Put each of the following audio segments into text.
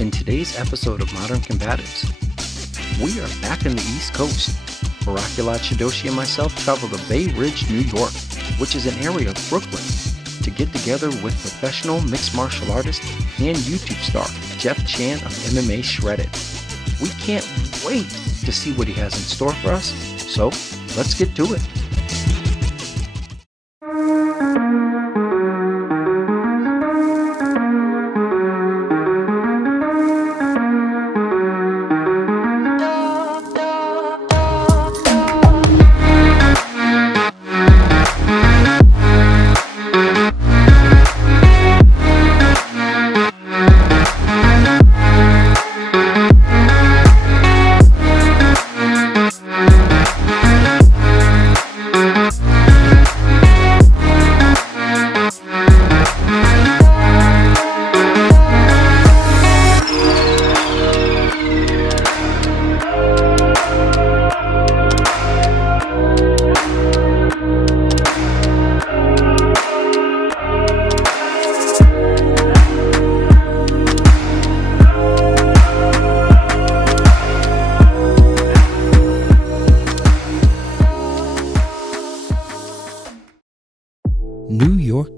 In today's episode of Modern Combatives, we are back in the East Coast. Barakulat Shidoshi and myself traveled to Bay Ridge, New York, which is an area of Brooklyn, to get together with professional mixed martial artist and YouTube star Jeff Chan of MMA Shredded. We can't wait to see what he has in store for us, so let's get to it.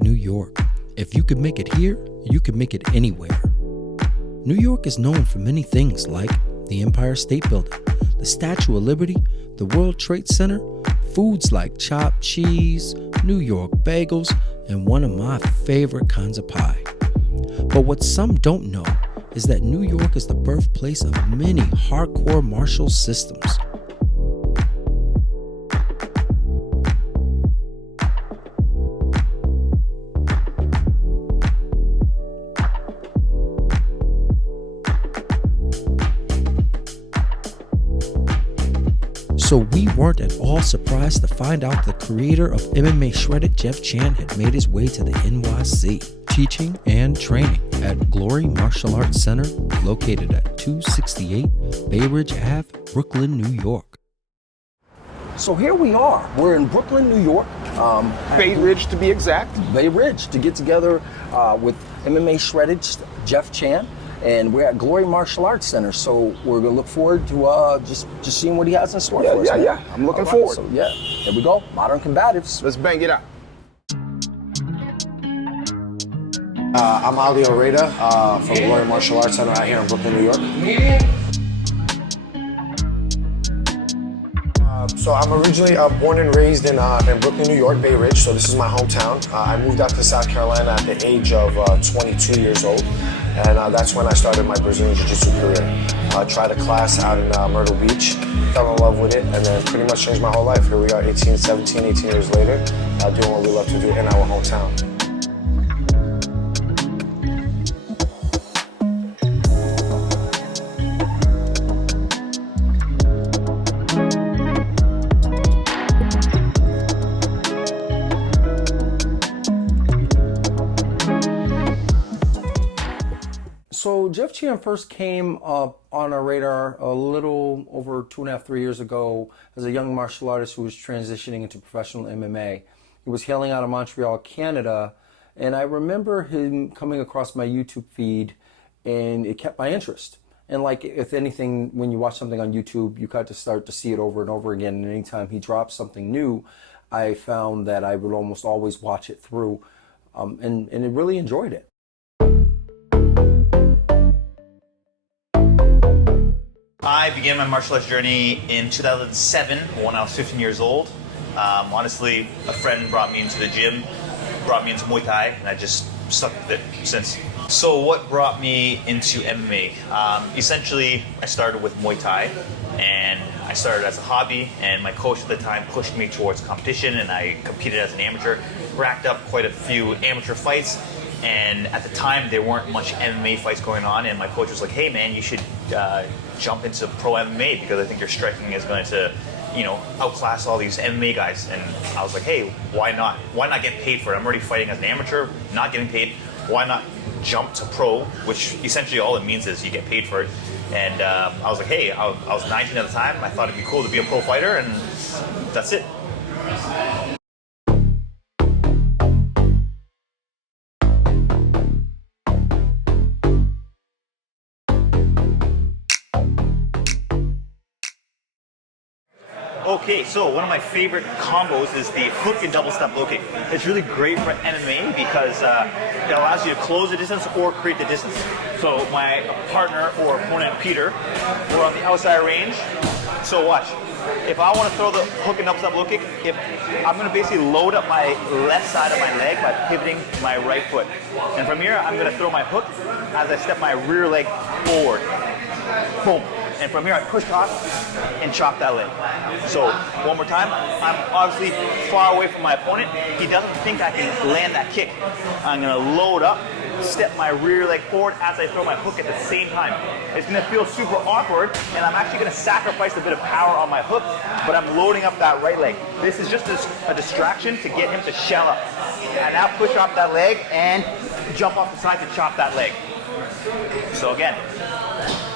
New York. If you could make it here, you can make it anywhere. New York is known for many things like the Empire State Building, the Statue of Liberty, the World Trade Center, foods like chopped cheese, New York bagels, and one of my favorite kinds of pie. But what some don't know is that New York is the birthplace of many hardcore martial systems. So we weren't at all surprised to find out the creator of MMA Shredded, Jeff Chan, had made his way to the NYC, teaching and training at Glory Martial Arts Center, located at 268 Bay Ridge Ave, Brooklyn, New York. So here we are. We're in Brooklyn, New York. Bay Ridge to be exact. Bay Ridge to get together with MMA Shredded, Jeff Chan. And we're at Glory Martial Arts Center, so we're gonna look forward to just seeing what he has in store for us. Yeah. I'm looking forward. So here we go. Modern Combatives. Let's bang it out. I'm Ali Oreda from Glory Martial Arts Center out here in Brooklyn, New York. So I'm originally born and raised in Brooklyn, New York, Bay Ridge, so this is my hometown. I moved out to South Carolina at the age of 22 years old, and that's when I started my Brazilian Jiu-Jitsu career. I tried a class out in Myrtle Beach, fell in love with it, and then pretty much changed my whole life. Here we are 18 years later, doing what we love to do in our hometown. So Jeff Chan first came up on our radar a little over 2.5, 3 years ago as a young martial artist who was transitioning into professional MMA. He was hailing out of Montreal, Canada, and I remember him coming across my YouTube feed, and it kept my interest. And like if anything, when you watch something on YouTube, you got to start to see it over and over again. And anytime he dropped something new, I found that I would almost always watch it through, and I really enjoyed it. I began my martial arts journey in 2007 when I was 15 years old. Honestly, a friend brought me into the gym, brought me into Muay Thai, and I just stuck with it since. So what brought me into MMA? Essentially, I started with Muay Thai, and I started as a hobby, and my coach at the time pushed me towards competition, and I competed as an amateur, racked up quite a few amateur fights. And at the time, there weren't much MMA fights going on, and my coach was like, hey man, you should jump into pro MMA because I think your striking is going to, outclass all these MMA guys. And I was like, hey, why not? Why not get paid for it? I'm already fighting as an amateur, not getting paid. Why not jump to pro, which essentially all it means is you get paid for it. And I was like, hey, I was 19 at the time. I thought it'd be cool to be a pro fighter, and that's it. Okay, so one of my favorite combos is the hook and double step low kick. It's really great for MMA because it allows you to close the distance or create the distance. So my partner or opponent, Peter, we're on the outside range. So watch. If I want to throw the hook and double step low kick, I'm going to basically load up my left side of my leg by pivoting my right foot. And from here, I'm going to throw my hook as I step my rear leg forward. Boom. And from here, I push off and chop that leg. So one more time, I'm obviously far away from my opponent. He doesn't think I can land that kick. I'm going to load up, step my rear leg forward as I throw my hook at the same time. It's going to feel super awkward, and I'm actually going to sacrifice a bit of power on my hook, but I'm loading up that right leg. This is just a distraction to get him to shell up. And now push off that leg and jump off the side to chop that leg. So again,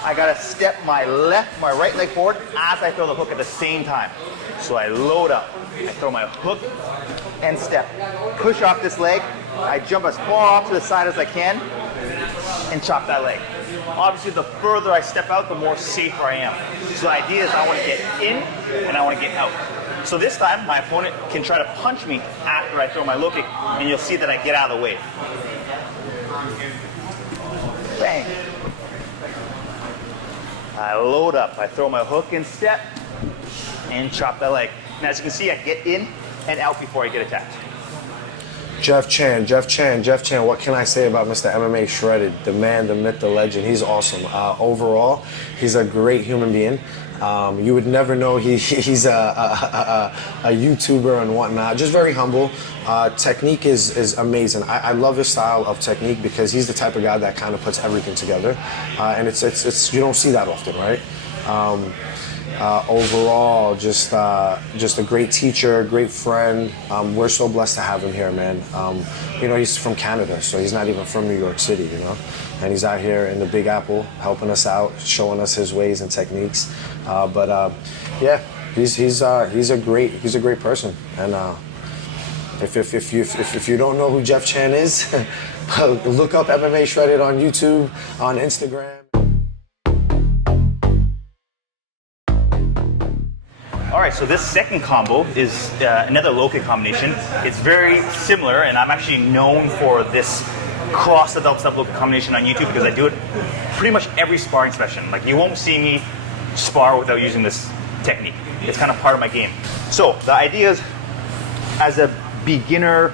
I gotta step my right leg forward as I throw the hook at the same time. So I load up, I throw my hook and step. Push off this leg, I jump as far off to the side as I can and chop that leg. Obviously, the further I step out, the more safer I am. So the idea is I wanna get in and I wanna get out. So this time, my opponent can try to punch me after I throw my low kick, and you'll see that I get out of the way. Bang. I load up, I throw my hook and step, and chop that leg. And as you can see, I get in and out before I get attacked. Jeff Chan, what can I say about Mr. MMA Shredded? The man, the myth, the legend. He's awesome. Overall, he's a great human being. You would never know he's a YouTuber and whatnot. Just very humble. Technique is amazing. I love his style of technique because he's the type of guy that kind of puts everything together. And it's you don't see that often, right? Overall, just a great teacher, great friend. We're so blessed to have him here, man. You know, he's from Canada, so he's not even from New York City, you know? And he's out here in the Big Apple, helping us out, showing us his ways and techniques. Yeah, he's a great person. And if you don't know who Jeff Chan is, look up MMA Shredded on YouTube, on Instagram. All right, so this second combo is another low kick combination. It's very similar, and I'm actually known for this cross the double step low kick combination on YouTube because I do it pretty much every sparring session. Like, you won't see me spar without using this technique. It's kind of part of my game. So the idea is, as a beginner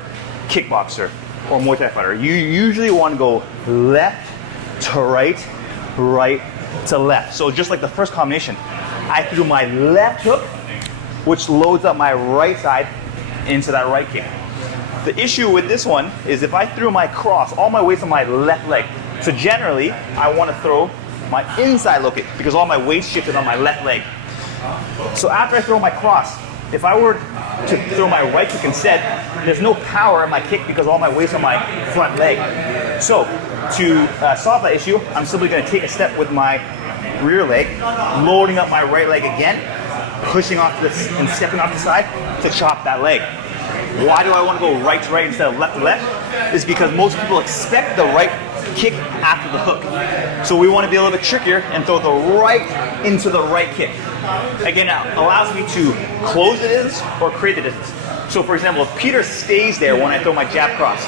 kickboxer or Muay Thai fighter, you usually want to go left to right, right to left. So just like the first combination, I threw my left hook, which loads up my right side into that right kick. The issue with this one is if I threw my cross, all my weight's on my left leg. So generally, I want to throw my inside low kick because all my weight shifted on my left leg. So after I throw my cross, if I were to throw my right kick instead, there's no power in my kick because all my weight's on my front leg. So to solve that issue, I'm simply going to take a step with my rear leg, loading up my right leg again, pushing off this and stepping off the side to chop that leg. Why do I want to go right to right instead of left to left? Is because most people expect the right kick after the hook. So we want to be a little bit trickier and throw the right into the right kick. Again, it allows me to close the distance or create the distance. So for example, if Peter stays there when I throw my jab cross,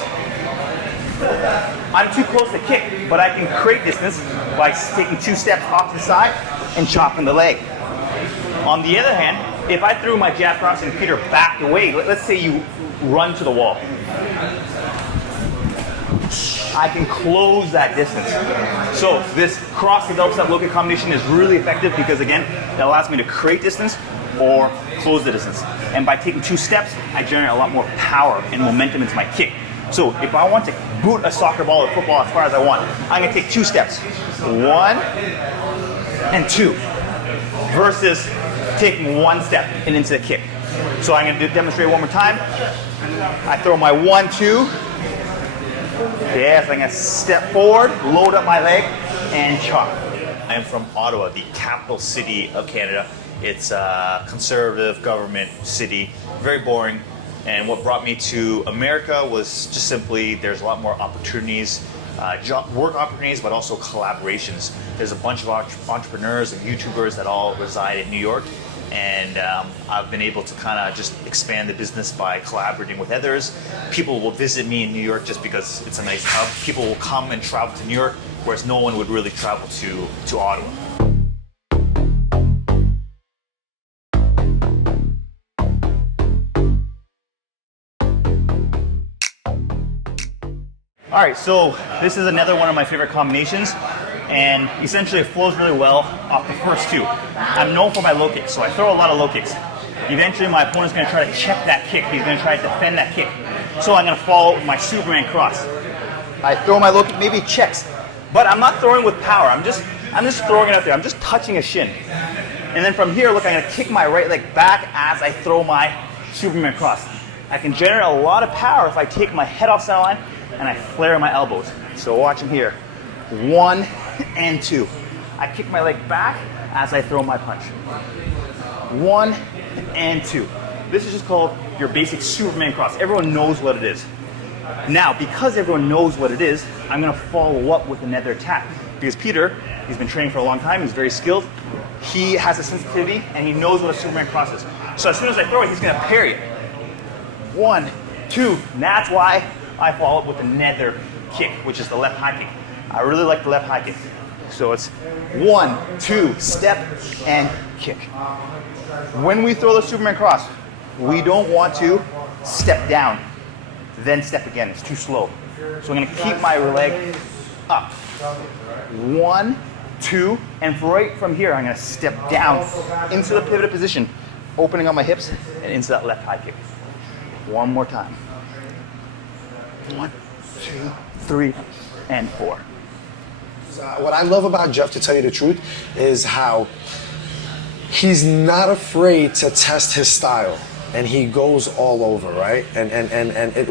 I'm too close to kick, but I can create distance by taking 2 steps off to the side and chopping the leg. On the other hand, if I threw my jab cross and Peter backed away, let's say you run to the wall, I can close that distance. So this cross to double step low kick combination is really effective because, again, it allows me to create distance or close the distance. And by taking 2 steps, I generate a lot more power and momentum into my kick. So if I want to boot a soccer ball or football as far as I want, I'm going to take 2 steps. 1 and 2. Versus taking 1 step and into the kick. So I'm going to demonstrate one more time. I throw my 1, 2. Yes, I'm going to step forward, load up my leg, and chop. I'm from Ottawa, the capital city of Canada. It's a conservative government city, very boring. And what brought me to America was just simply there's a lot more opportunities, work opportunities, but also collaborations. There's a bunch of entrepreneurs and YouTubers that all reside in New York. And I've been able to kind of just expand the business by collaborating with others. People will visit me in New York just because it's a nice hub. People will come and travel to New York, whereas no one would really travel to Ottawa. All right, so this is another one of my favorite combinations, and essentially it flows really well off the first two. I'm known for my low kicks, so I throw a lot of low kicks. Eventually my opponent's gonna try to check that kick. He's gonna try to defend that kick. So I'm gonna follow with my Superman cross. I throw my low kick, maybe it checks, but I'm not throwing with power. I'm just throwing it out there. I'm just touching a shin. And then from here, look, I'm gonna kick my right leg back as I throw my Superman cross. I can generate a lot of power if I take my head off center line and I flare my elbows. So watch them here. 1 and 2. I kick my leg back as I throw my punch. 1 and 2. This is just called your basic Superman cross. Everyone knows what it is. Now, because everyone knows what it is, I'm gonna follow up with another attack. Because Peter, he's been training for a long time, he's very skilled. He has a sensitivity and he knows what a Superman cross is. So as soon as I throw it, he's gonna parry it. 1, 2, and that's why I follow up with another kick, which is the left high kick. I really like the left high kick. So it's 1, 2, step, and kick. When we throw the Superman cross, we don't want to step down, then step again. It's too slow. So I'm gonna keep my leg up. 1, 2, and right from here, I'm gonna step down into the pivoted position, opening up my hips and into that left high kick. One more time. 1, 2, 3, and 4. What I love about Jeff, to tell you the truth, is how he's not afraid to test his style, and he goes all over, right? And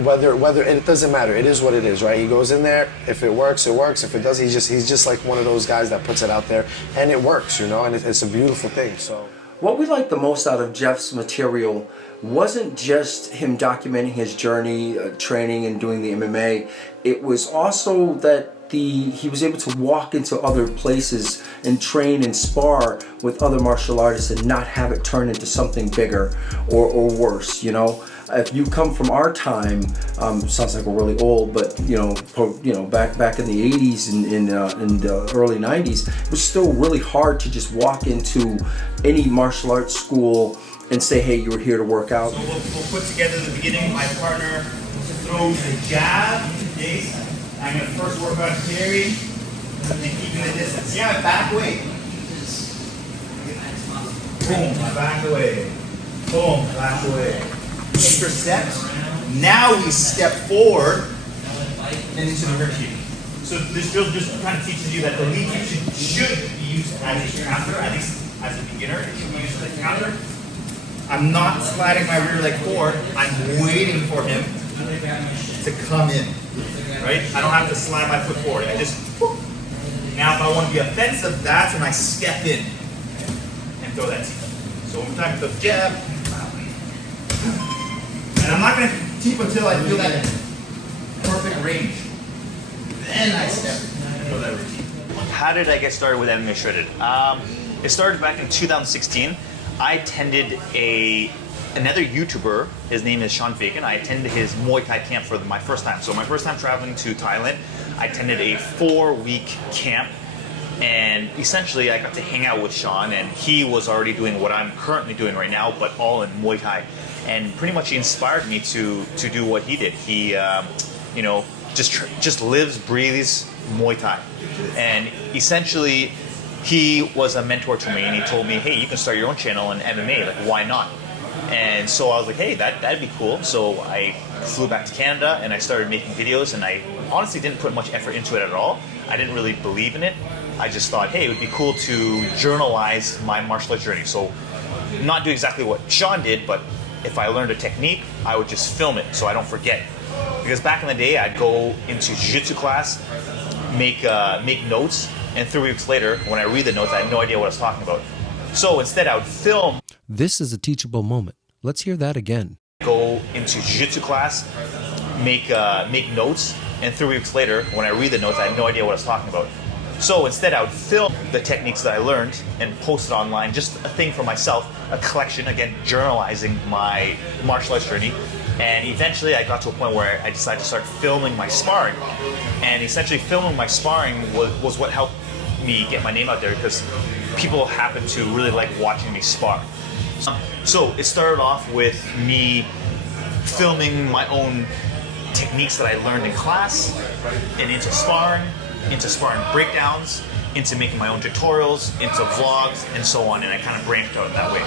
whether it doesn't matter, it is what it is, right? He goes in there. If it works, it works. If it doesn't, he's just like one of those guys that puts it out there, and it works, you know. And it's a beautiful thing. So what we liked the most out of Jeff's material wasn't just him documenting his journey, training and doing the MMA. It was also that he was able to walk into other places and train and spar with other martial artists and not have it turn into something bigger or worse, you know. If you come from our time, sounds like we're really old, but you know, back in the 80s and the early 90s, it was still really hard to just walk into any martial arts school and say, hey, you're here to work out. So we'll put together the beginning. My partner throws a jab. I'm going to first work on parry and keeping the distance. Yeah, back away. Boom, back away. Boom, back away. Intercept. Now we step forward and into the rear kick. So this drill just kind of teaches you that the lead kick should be used as a counter, at least as a beginner. It should be used as a counter. I'm not sliding my rear leg forward. I'm waiting for him to come in. Right? I don't have to slide my foot forward. I just, whoop. Now if I want to be offensive, that's when I step in and throw that teep. So one more time with the jab. And I'm not going to teep until I feel that perfect range. Then I step and throw that routine. How did I get started with MMA Shredded? It started back in 2016. I attended another YouTuber, his name is Sean Fagan. I attended his Muay Thai camp for my first time. So my first time traveling to Thailand, I attended a 4-week camp, and essentially I got to hang out with Sean, and he was already doing what I'm currently doing right now, but all in Muay Thai. And pretty much he inspired me to do what he did. He, you know, just lives, breathes Muay Thai. And essentially, he was a mentor to me, and he told me, hey, you can start your own channel in MMA, like why not? And so I was like, hey, that'd be cool. So I flew back to Canada and I started making videos, and I honestly didn't put much effort into it at all. I didn't really believe in it. I just thought, hey, it would be cool to journalize my martial arts journey. So not do exactly what Sean did, but if I learned a technique, I would just film it so I don't forget. Because back in the day, I'd go into jiu-jitsu class, make notes, and 3 weeks later, when I read the notes, I had no idea what I was talking about. So instead, I would film. This is a teachable moment. Let's hear that again. Go into jiu-jitsu class, make notes, and 3 weeks later, when I read the notes, I had no idea what I was talking about. So instead, I would film the techniques that I learned and post it online, just a thing for myself, a collection, again, journalizing my martial arts journey. And eventually I got to a point where I decided to start filming my sparring. And essentially filming my sparring was what helped me get my name out there, because people happen to really like watching me spar. So it started off with me filming my own techniques that I learned in class, and into sparring breakdowns, into making my own tutorials, into vlogs, and so on, and I kind of branched out that way.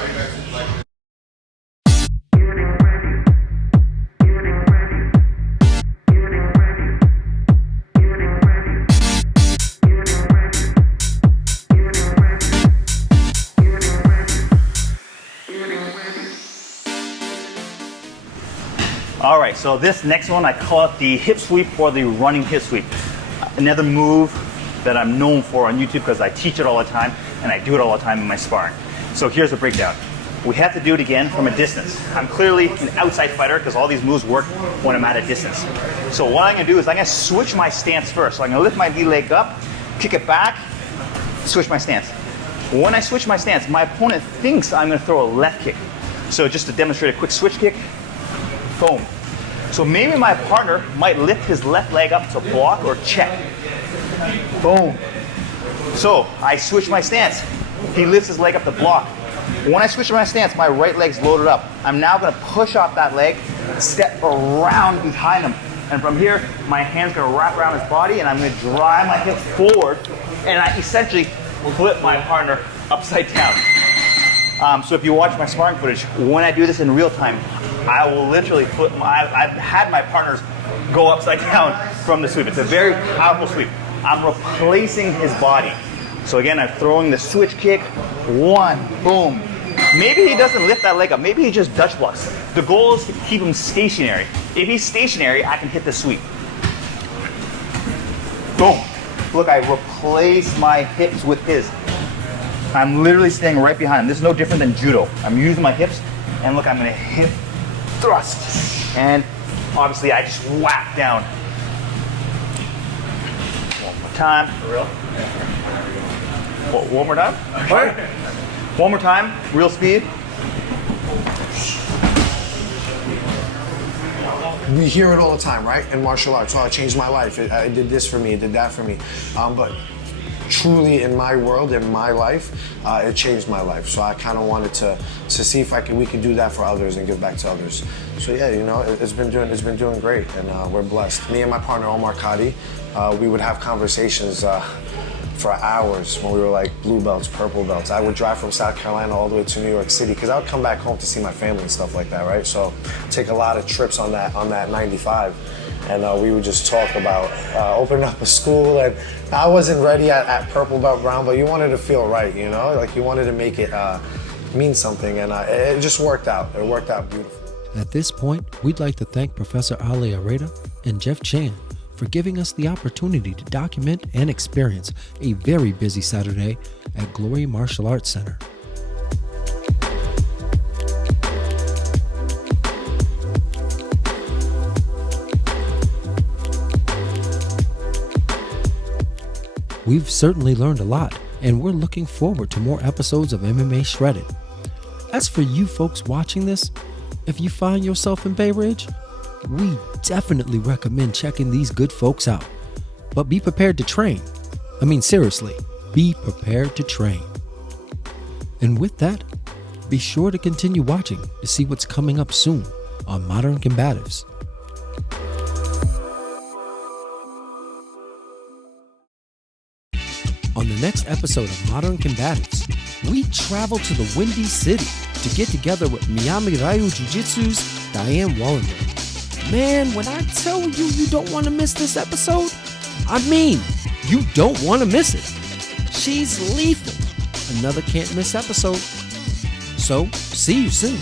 All right, so this next one, I call it the hip sweep or the running hip sweep. Another move that I'm known for on YouTube because I teach it all the time and I do it all the time in my sparring. So here's the breakdown. We have to do it again from a distance. I'm clearly an outside fighter because all these moves work when I'm at a distance. So what I'm gonna do is I'm gonna switch my stance first. So I'm gonna lift my lead leg up, kick it back, switch my stance. When I switch my stance, my opponent thinks I'm gonna throw a left kick. So just to demonstrate a quick switch kick, boom. So maybe my partner might lift his left leg up to block or check. Boom. So I switch my stance. He lifts his leg up to block. When I switch my stance, my right leg's loaded up. I'm now gonna push off that leg, step around behind him. And from here, my hand's gonna wrap around his body and I'm gonna drive my hip forward and I essentially flip my partner upside down. So if you watch my sparring footage, when I do this in real time, I will literally flip. I've had my partners go upside down from the sweep. It's a very powerful sweep. I'm replacing his body. So again, I'm throwing the switch kick. One, boom. Maybe he doesn't lift that leg up. Maybe he just Dutch blocks. The goal is to keep him stationary. If he's stationary, I can hit the sweep. Boom. Look, I replace my hips with his. I'm literally staying right behind him. This is no different than judo. I'm using my hips, and look, I'm gonna hip thrust. And obviously I just whack down. One more time. For real? One more time? All right. One more time, real speed. We hear it all the time, right? In martial arts, oh, it changed my life. It did this for me, it did that for me. But truly in my world, in my life, it changed my life. So I kind of wanted to see if we could do that for others and give back to others. So yeah, you know, it's been doing great, and we're blessed. Me and my partner Omar Kadi, we would have conversations for hours when we were like blue belts, purple belts. I would drive from South Carolina all the way to New York City because I would come back home to see my family and stuff like that, right? So take a lot of trips on that 95. And we would just talk about opening up a school. And I wasn't ready at purple belt brown, but you wanted to feel right, you know? Like you wanted to make it mean something, and it just worked out. It worked out beautiful. At this point, we'd like to thank Professor Ali Areta and Jeff Chan for giving us the opportunity to document and experience a very busy Saturday at Glory Martial Arts Center. We've certainly learned a lot, and we're looking forward to more episodes of MMA Shredded. As for you folks watching this, if you find yourself in Bay Ridge, we definitely recommend checking these good folks out. But be prepared to train. I mean, seriously, be prepared to train. And with that, be sure to continue watching to see what's coming up soon on Modern Combatives. On the next episode of Modern Combatives, we travel to the Windy City to get together with Miami Ryu Jiu-Jitsu's Diane Wallander. Man, when I tell you you don't want to miss this episode, I mean, you don't want to miss it. She's lethal. Another can't miss episode. So, see you soon.